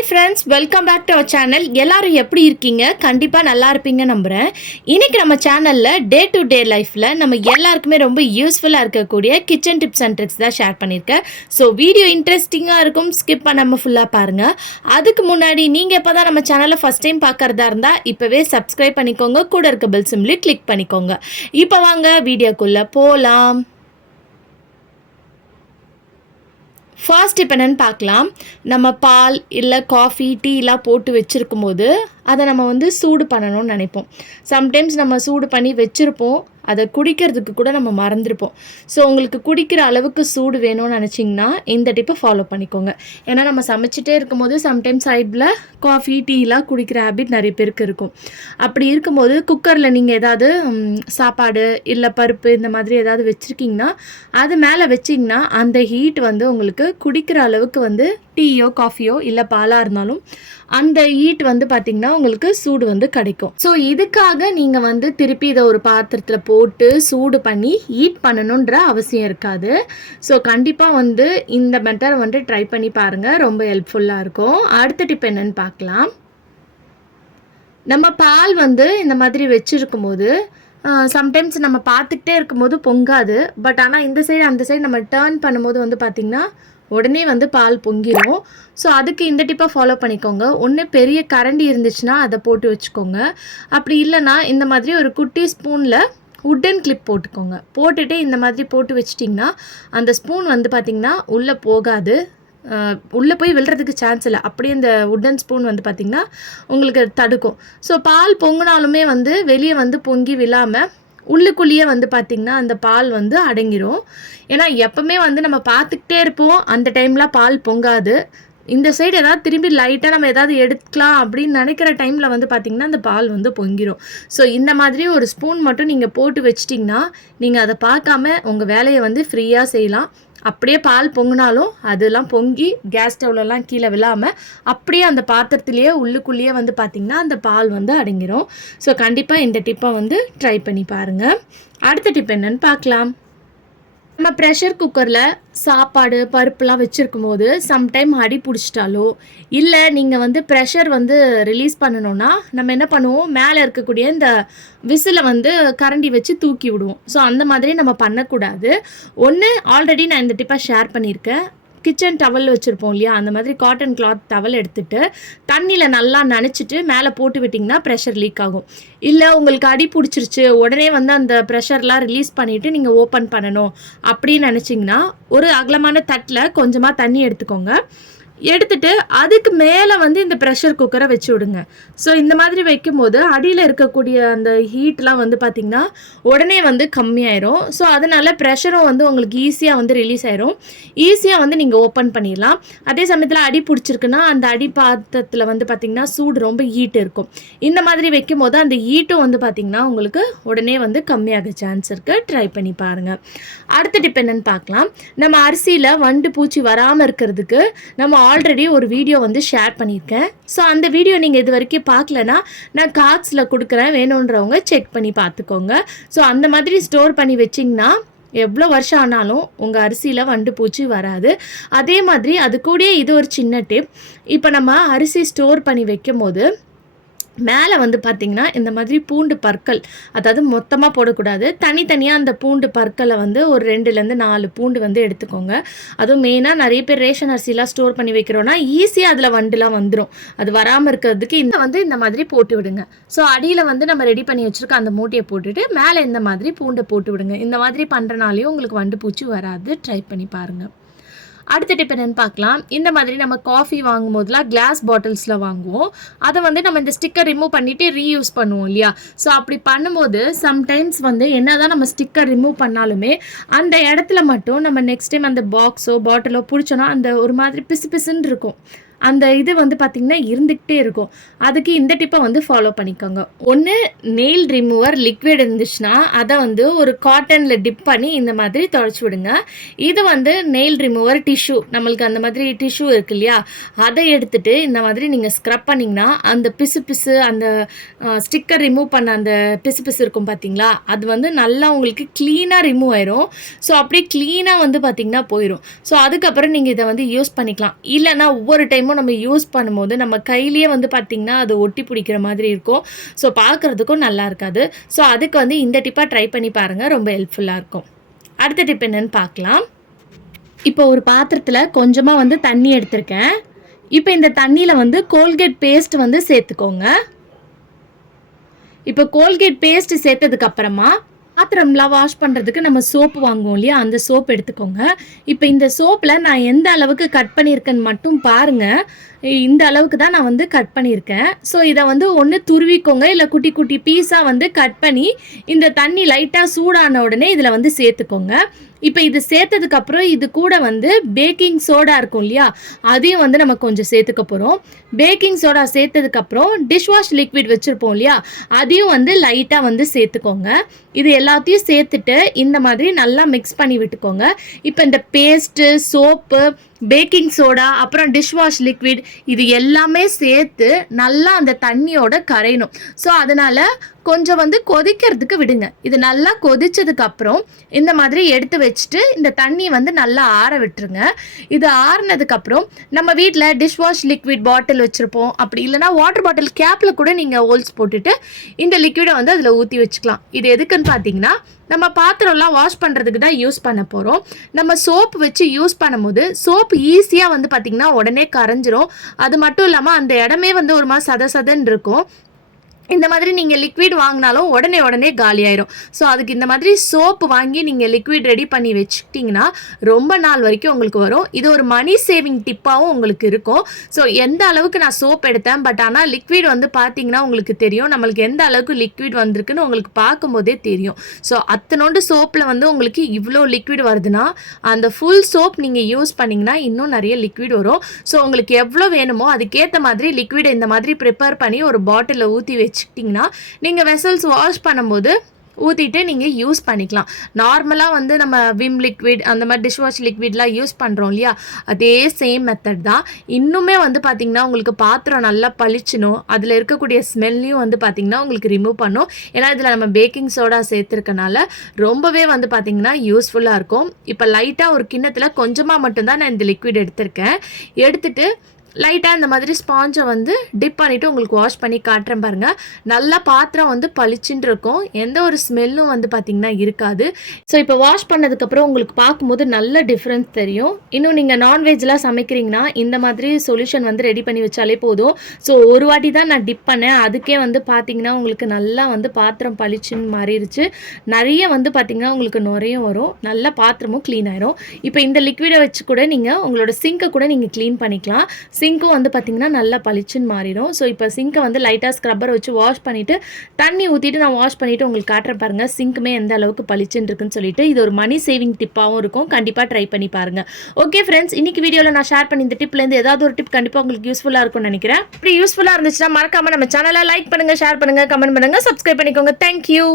Hi friends, welcome back to our channel. எல்லாரும் எப்படி இருக்கீங்க? கண்டிப்பாக நல்லா இருப்பீங்க நம்புகிறேன். இன்றைக்கி நம்ம சேனலில் டே டு டே லைஃப்பில் நம்ம எல்லாருக்குமே ரொம்ப யூஸ்ஃபுல்லாக இருக்கக்கூடிய கிச்சன் டிப்ஸ் அண்ட் ட்ரிக்ஸ் தான் ஷேர் பண்ணியிருக்கேன். ஸோ வீடியோ இன்ட்ரெஸ்டிங்காக இருக்கும், ஸ்கிப் பண்ணாமல் ஃபுல்லாக பாருங்கள். அதுக்கு முன்னாடி நீங்கள் எப்போ தான் நம்ம சேனலை ஃபஸ்ட் டைம் பார்க்குறதா இருந்தால் இப்போவே சப்ஸ்கிரைப் பண்ணிக்கோங்க, கூட இருக்க பெல் சிம்லி கிளிக் பண்ணிக்கோங்க. இப்போ வாங்க வீடியோக்குள்ளே போகலாம். ஃபர்ஸ்ட் இப்போ என்னென்னு பார்க்கலாம். நம்ம பால் இல்லை காஃபி டீலாம் போட்டு வச்சுருக்கும் போது அதை நம்ம சூடு பண்ணணும்னு நினைப்போம். சம்டைம்ஸ் நம்ம சூடு பண்ணி வச்சுருப்போம், அதை குடிக்கிறதுக்கு கூட நம்ம மறந்துருப்போம். ஸோ உங்களுக்கு குடிக்கிற அளவுக்கு சூடு வேணும்னு நினச்சிங்கன்னா இந்த டிப்பை ஃபாலோ பண்ணிக்கோங்க. ஏன்னா நம்ம சமைச்சிட்டே இருக்கும்போது சம்டைம்ஸ் சைடில் காஃபி டீலாம் குடிக்கிற ஹேபிட் நிறைய பேருக்கு இருக்கும். அப்படி இருக்கும்போது குக்கரில் நீங்கள் ஏதாவது சாப்பாடு இல்லை பருப்பு இந்த மாதிரி ஏதாவது வச்சுருக்கீங்கன்னா அது மேலே வச்சிங்கன்னா அந்த ஹீட் உங்களுக்கு குடிக்கிற அளவுக்கு டீயோ காஃபியோ இல்லை பாலாக இருந்தாலும் அந்த ஹீட் பார்த்திங்கன்னா உங்களுக்கு சூடு கிடைக்கும். ஸோ இதுக்காக நீங்கள் திருப்பி இதை ஒரு பாத்திரத்தில் போட்டு சூடு பண்ணி ஹீட் பண்ணணுன்ற அவசியம் இருக்காது. ஸோ கண்டிப்பாக இந்த மெத்தட் ட்ரை பண்ணி பாருங்கள், ரொம்ப ஹெல்ப்ஃபுல்லாக இருக்கும். அடுத்த டிப் என்னன்னு பார்க்கலாம். நம்ம பால் இந்த மாதிரி வச்சுருக்கும் போது சம்டைம்ஸ் நம்ம பார்த்துக்கிட்டே இருக்கும்போது பொங்காது. பட் ஆனால் இந்த சைடு அந்த சைடு நம்ம டேர்ன் பண்ணும்போது பார்த்திங்கன்னா உடனே பால் பொங்கிடும். ஸோ அதுக்கு இந்த டிப்பை ஃபாலோ பண்ணிக்கோங்க. ஒன்று பெரிய கரண்டி இருந்துச்சுன்னா அதை போட்டு வச்சுக்கோங்க. அப்படி இல்லைன்னா இந்த மாதிரி ஒரு குட்டி ஸ்பூனில் உட்டன் கிளிப் போட்டுக்கோங்க. போட்டுட்டு இந்த மாதிரி போட்டு வச்சிட்டிங்கன்னா அந்த ஸ்பூன் பார்த்திங்கன்னா உள்ளே போகாது, உள்ளே போய் விழுறதுக்கு சான்ஸ் இல்லை. அப்படியே இந்த உட்டன் ஸ்பூன் பார்த்திங்கன்னா உங்களுக்கு தடுக்கும். ஸோ பால் பொங்கினாலுமே வெளியே பொங்கி விழாமல் உள்ளுக்குள்ளேயே பார்த்திங்கன்னா அந்த பால் அடங்கிரும். ஏன்னா எப்போவுமே நம்ம பார்த்துக்கிட்டே இருப்போம், அந்த டைமில் பால் பொங்காது. இந்த சைடு ஏதாவது திரும்பி லைட்டாக நம்ம ஏதாவது எடுக்கலாம் அப்படின்னு நினைக்கிற டைமில் பார்த்திங்கன்னா அந்த பால் பொங்கிரும். ஸோ இந்த மாதிரி ஒரு ஸ்பூன் மட்டும் நீங்கள் போட்டு வச்சிட்டிங்கன்னா நீங்கள் அதை பார்க்காம உங்கள் வேலையை ஃப்ரீயாக செய்யலாம். அப்படியே பால் பொங்கினாலும் அதெல்லாம் பொங்கி கேஸ் ஸ்டவ்லலாம் கீழே விழாமல் அப்படியே அந்த பாத்திரத்துலேயே உள்ளுக்குள்ளேயே பார்த்திங்கன்னா அந்த பால் அடங்கிரும். ஸோ கண்டிப்பாக இந்த டிப்பை ட்ரை பண்ணி பாருங்கள். அடுத்த டிப் என்னன்னு பார்க்கலாம். நம்ம ப்ரெஷர் குக்கரில் சாப்பாடு பருப்புலாம் வச்சுருக்கும் போது சம்டைம் அடி பிடிச்சிட்டாலோ இல்லை நீங்கள் ப்ரெஷர் ரிலீஸ் பண்ணணுன்னா நம்ம என்ன பண்ணுவோம், மேலே இருக்கக்கூடிய இந்த விசிலை கரண்டி வச்சு தூக்கி விடுவோம். ஸோ அந்த மாதிரி நம்ம பண்ணக்கூடாது. ஒன்று ஆல்ரெடி நான் இந்த டிப்பை ஷேர் பண்ணியிருக்கேன். கிச்சன் டவல் வச்சுருப்போம் இல்லையா, அந்த மாதிரி காட்டன் கிளாத் டவல் எடுத்துகிட்டு தண்ணியில் நல்லா நனைச்சிட்டு மேலே போட்டு விட்டிங்கன்னா ப்ரெஷர் லீக் ஆகும். இல்லை உங்களுக்கு அடி பிடிச்சிருச்சு, உடனே அந்த ப்ரெஷர்லாம் ரிலீஸ் பண்ணிவிட்டு நீங்கள் ஓப்பன் பண்ணணும் அப்படின்னு நினச்சிங்கன்னா ஒரு அகலமான தட்டில் கொஞ்சமாக தண்ணி எடுத்துக்கோங்க. எடுத்துட்டு அதுக்கு மேலே இந்த ப்ரெஷர் குக்கரை வச்சு விடுங்க. ஸோ இந்த மாதிரி வைக்கும்போது அடியில் இருக்கக்கூடிய அந்த ஹீட்லாம் பார்த்திங்கன்னா உடனே கம்மியாயிரும். ஸோ அதனால் ப்ரெஷரும் உங்களுக்கு ஈஸியாக ரிலீஸ் ஆயிரும். ஈஸியாக நீங்கள் ஓப்பன் பண்ணிடலாம். அதே சமயத்தில் அடி பிடிச்சிருக்குன்னா அந்த அடி பாத்திரத்தில் பார்த்திங்கன்னா சூடு ரொம்ப ஹீட் இருக்கும். இந்த மாதிரி வைக்கும்போது அந்த ஹீட்டும் பார்த்திங்கன்னா உங்களுக்கு உடனே கம்மியாக சான்ஸ் இருக்குது. ட்ரை பண்ணி பாருங்கள். அடுத்த டிப் என்னன்னு பார்க்கலாம். நம்ம அரிசியில் வண்டு பூச்சி வராமல் இருக்கிறதுக்கு நம்ம ஆல்ரெடி ஒரு வீடியோ ஷேர் பண்ணியிருக்கேன். ஸோ அந்த வீடியோ நீங்கள் இது வரைக்கும் பார்க்கலன்னா நான் கார்ட்ஸில் கொடுக்குறேன், வேணுன்றவங்க செக் பண்ணி பார்த்துக்கோங்க. ஸோ அந்த மாதிரி ஸ்டோர் பண்ணி வச்சிங்கன்னா எவ்வளோ வருஷம் ஆனாலும் உங்கள் அரிசியில் வண்டு பூச்சி வராது. அதே மாதிரி அது கூடயே இது ஒரு சின்ன டிப். இப்போ நம்ம அரிசி ஸ்டோர் பண்ணி வைக்கும் போது மேலே பார்த்திங்கன்னா இந்த மாதிரி பூண்டு பற்கள், அதாவது மொத்தமாக போடக்கூடாது, தனித்தனியாக அந்த பூண்டு பற்களை ஒரு 2லேருந்து 4 பூண்டு எடுத்துக்கோங்க. அதுவும் மெயினாக நிறைய பேர் ரேஷன் அரிசிலாம் ஸ்டோர் பண்ணி வைக்கிறோன்னா ஈஸியாக அதில் வண்டுலாம் வந்துடும். அது வராமல் இருக்கிறதுக்கு இந்த மாதிரி போட்டு விடுங்க. ஸோ அடியில் நம்ம ரெடி பண்ணி வச்சுருக்க அந்த மூட்டையை போட்டுட்டு மேலே இந்த மாதிரி பூண்டை போட்டு விடுங்க. இந்த மாதிரி பண்ணுறனாலையும் உங்களுக்கு வண்டு பூச்சி வராது. ட்ரை பண்ணி பாருங்கள். அடுத்த டிப் என்னென்னு பார்க்கலாம். இந்த மாதிரி நம்ம காஃபி வாங்கும் போதெல்லாம் கிளாஸ் பாட்டில்ஸில் வாங்குவோம். அதை நம்ம இந்த ஸ்டிக்கர் ரிமூவ் பண்ணிவிட்டு ரீயூஸ் பண்ணுவோம் இல்லையா. ஸோ அப்படி பண்ணும்போது சம்டைம்ஸ் என்ன தான் நம்ம ஸ்டிக்கர் ரிமூவ் பண்ணாலுமே அந்த இடத்துல மட்டும் நம்ம நெக்ஸ்ட் டைம் அந்த பாக்ஸோ பாட்டிலோ பிடிச்சோன்னா அந்த ஒரு மாதிரி பிசு பிசுன்னு இருக்கும். அந்த இது பார்த்திங்கன்னா இருந்துக்கிட்டே இருக்கும். அதுக்கு இந்த டிப்பை ஃபாலோ பண்ணிக்கோங்க. ஒன்று நெயில் ரிமூவர் லிக்விட் இருந்துச்சுன்னா அதை ஒரு காட்டனில் டிப் பண்ணி இந்த மாதிரி துடைச்சி விடுங்க. இது நெயில் ரிமூவர் டிஷ்யூ, நம்மளுக்கு அந்த மாதிரி டிஷ்யூ இருக்கு இல்லையா, அதை எடுத்துகிட்டு இந்த மாதிரி நீங்கள் ஸ்க்ரப் பண்ணிங்கன்னா அந்த பிசு பிசு அந்த ஸ்டிக்கர் ரிமூவ் பண்ண அந்த பிசு பிசு இருக்கும் பார்த்தீங்களா, அது நல்லா உங்களுக்கு க்ளீனாக ரிமூவ் ஆயிரும். ஸோ அப்படியே க்ளீனாக பார்த்திங்கன்னா போயிடும். ஸோ அதுக்கப்புறம் நீங்கள் இதை யூஸ் பண்ணிக்கலாம். இல்லைன்னா ஒவ்வொரு டைமும் டைமும் நம்ம யூஸ் பண்ணும்போது நம்ம கையிலேயே வந்து பார்த்திங்கன்னா அது ஒட்டி பிடிக்கிற மாதிரி இருக்கும். ஸோ பார்க்குறதுக்கும் நல்லா இருக்காது. ஸோ அதுக்கு வந்து இந்த டிப்பாக ட்ரை பண்ணி பாருங்கள், ரொம்ப ஹெல்ப்ஃபுல்லாக இருக்கும். அடுத்த டிப் என்னென்னு பார்க்கலாம். இப்போ ஒரு பாத்திரத்தில் கொஞ்சமாக வந்து தண்ணி எடுத்திருக்கேன். இப்போ இந்த தண்ணியில் வந்து கோல்கேட் பேஸ்ட் வந்து சேர்த்துக்கோங்க. இப்போ கோல்கேட் பேஸ்ட் சேர்த்ததுக்கப்புறமா பாத்திரம்லாம் வாஷ் பண்ணுறதுக்கு நம்ம சோப்பு வாங்குவோம் இல்லையா, அந்த சோப் எடுத்துக்கோங்க. இப்போ இந்த சோப்பில் நான் எந்த அளவுக்கு கட் பண்ணியிருக்கேன்னு மட்டும் பாருங்கள். இந்த அளவுக்கு தான் நான் வந்து கட் பண்ணியிருக்கேன். ஸோ இதை வந்து ஒன்று துருவிக்கோங்க, இல்லை குட்டி குட்டி பீஸாக வந்து கட் பண்ணி இந்த தண்ணி லைட்டாக சூடான உடனே இதில் வந்து சேர்த்துக்கோங்க. இப்போ இது சேர்த்ததுக்கப்புறம் இது கூட வந்து பேக்கிங் சோடா இருக்கும் இல்லையா, அதையும் வந்து நம்ம கொஞ்சம் சேர்த்துக்க போகிறோம். பேக்கிங் சோடா சேர்த்ததுக்கப்புறம் டிஷ்வாஷ் லிக்விட் வச்சுருப்போம் இல்லையா, அதையும் வந்து லைட்டாக வந்து சேர்த்துக்கோங்க. இது எல்லாத்தையும் சேர்த்துட்டு இந்த மாதிரி நல்லா மிக்ஸ் பண்ணி விட்டுக்கோங்க. இப்போ இந்த பேஸ்ட்டு, சோப்பு, பேக்கிங் சோடா, அப்புறம் டிஷ்வாஷ் லிக்விட் இது எல்லாமே சேர்த்து நல்லா அந்த தண்ணியோட கரையணும். ஸோ அதனால் கொஞ்சம் வந்து கொதிக்கிறதுக்கு விடுங்க. இது நல்லா கொதிச்சதுக்கப்புறம் இந்த மாதிரி எடுத்து வச்சுட்டு இந்த தண்ணி வந்து நல்லா ஆற விட்டுருங்க. இது ஆறினதுக்கப்புறம் நம்ம வீட்டில் டிஷ்வாஷ் லிக்விட் பாட்டில் வச்சுருப்போம். அப்படி இல்லைனா வாட்டர் பாட்டில் கேப்பில் கூட நீங்கள் ஹோல்ஸ் போட்டுட்டு இந்த லிக்விடை வந்து அதில் ஊற்றி வச்சுக்கலாம். இது எதுக்குன்னு பார்த்தீங்கன்னா, நம்ம பாத்திரம்லாம் வாஷ் பண்ணுறதுக்கு தான் யூஸ் பண்ண போகிறோம். நம்ம சோப்பு வச்சு யூஸ் பண்ணும்போது சோப்பு ஈஸியாக வந்து பார்த்திங்கன்னா உடனே கரைஞ்சிரும். அது மட்டும் இல்லாமல் அந்த இடமே வந்து ஒரு மாதிரி சதன்னு இருக்கும். இந்த மாதிரி நீங்கள் லிக்விட் வாங்கினாலும் உடனே காலியாயிரும். ஸோ அதுக்கு இந்த மாதிரி சோப்பு வாங்கி நீங்கள் லிக்விட் ரெடி பண்ணி வச்சுக்கிட்டிங்கன்னா ரொம்ப நாள் வரைக்கும் உங்களுக்கு வரும். இது ஒரு மணி சேவிங் டிப்பாகவும் உங்களுக்கு இருக்கும். ஸோ எந்த அளவுக்கு நான் சோப் எடுத்தேன், பட் ஆனால் லிக்விட் வந்து பார்த்தீங்கன்னா உங்களுக்கு தெரியும், நம்மளுக்கு எந்த அளவுக்கு லிக்விட் வந்திருக்குன்னு உங்களுக்கு பார்க்கும்போதே தெரியும். ஸோ அத்தனோண்டு சோப்பில் வந்து உங்களுக்கு இவ்வளோ லிக்விட் வருதுன்னா, அந்த ஃபுல் சோப் நீங்கள் யூஸ் பண்ணிங்கன்னா இன்னும் நிறைய லிக்விட் வரும். ஸோ உங்களுக்கு எவ்வளோ வேணுமோ அதுக்கேற்ற மாதிரி லிக்விடை இந்த மாதிரி ப்ரிப்பேர் பண்ணி ஒரு பாட்டிலில் ஊற்றி வச்சுக்கிட்டிங்கன்னா நீங்கள் வெசல்ஸ் வாஷ் பண்ணும்போது ஊற்றிட்டு நீங்கள் யூஸ் பண்ணிக்கலாம். நார்மலாக வந்து நம்ம விம் லிக்விட் அந்த மாதிரி டிஷ்வாஷ் லிக்விட்லாம் யூஸ் பண்ணுறோம் இல்லையா, அதே சேம் மெத்தட் தான். இன்னுமே வந்து பார்த்திங்கன்னா உங்களுக்கு பாத்திரம் நல்லா பளிச்சணும், அதில் இருக்கக்கூடிய ஸ்மெல்லையும் வந்து பார்த்திங்கன்னா உங்களுக்கு ரிமூவ் பண்ணும். ஏன்னா இதில் நம்ம பேக்கிங் சோடா சேர்த்துருக்கனால ரொம்பவே வந்து பார்த்திங்கன்னா யூஸ்ஃபுல்லாக இருக்கும். இப்போ லைட்டாக ஒரு கிண்ணத்தில் கொஞ்சமாக மட்டும்தான் நான் இந்த லிக்விட் எடுத்துட்டு லைட்டாக இந்த மாதிரி ஸ்பாஞ்சை வந்து டிப் பண்ணிவிட்டு உங்களுக்கு வாஷ் பண்ணி காட்டுறேன் பாருங்கள். நல்லா பாத்திரம் வந்து பளிச்சுன்னு இருக்கும், எந்த ஒரு ஸ்மெல்லும் வந்து பார்த்திங்கன்னா இருக்காது. ஸோ இப்போ வாஷ் பண்ணதுக்கப்புறம் உங்களுக்கு பார்க்கும்போது நல்ல டிஃப்ரென்ஸ் தெரியும். இன்னும் நீங்கள் நான்வெஜ்லாம் சமைக்கிறீங்கன்னா இந்த மாதிரி சொல்யூஷன் வந்து ரெடி பண்ணி வச்சாலே போதும். ஸோ ஒரு வாட்டி தான் நான் டிப் பண்ணேன், அதுக்கே வந்து பார்த்திங்கன்னா உங்களுக்கு நல்லா வந்து பாத்திரம் பளிச்சுன்னு மாறிடுச்சு. நிறைய வந்து பார்த்திங்கன்னா உங்களுக்கு நுரையும் வரும், நல்லா பாத்திரமும் க்ளீன் ஆயிரும். இப்போ இந்த லிக்விடை வச்சு கூட நீங்கள் உங்களோட சிங்கை கூட நீங்கள் க்ளீன் பண்ணிக்கலாம். சிங்க்கும் வந்து பார்த்திங்கன்னா நல்லா பளிச்சுன்னு மாறிடும். ஸோ இப்போ சிங்கை வந்து லைட்டாக ஸ்க்ரப்பர் வச்சு வாஷ் பண்ணிவிட்டு தண்ணி ஊற்றிட்டு நான் வாஷ் பண்ணிவிட்டு உங்களுக்கு காட்டுறேன் பாருங்கள் சிங்க்குமே எந்த அளவுக்கு பளிச்சுன்னு இருக்குன்னு சொல்லிட்டு. இது ஒரு மணி சேவிங் டிப்பாகவும் இருக்கும், கண்டிப்பாக ட்ரை பண்ணி பாருங்கள். ஓகே ஃப்ரெண்ட்ஸ், இன்றைக்கி வீடியோவில் நான் ஷேர் பண்ணி இந்த டிப்லேருந்து ஏதாவது ஒரு டிப் கண்டிப்பாக உங்களுக்கு யூஸ்ஃபுல்லாக இருக்கும்னு நினைக்கிறேன். இப்படி யூஸ்ஃபுல்லாக இருந்துச்சுன்னா மறக்காமல் நம்ம சேனலை லைக் பண்ணுங்கள், ஷேர் பண்ணுங்கள், கமெண்ட் பண்ணுங்கள், சப்ஸ்கிரைப் பண்ணிக்கோங்க. தேங்க்யூ.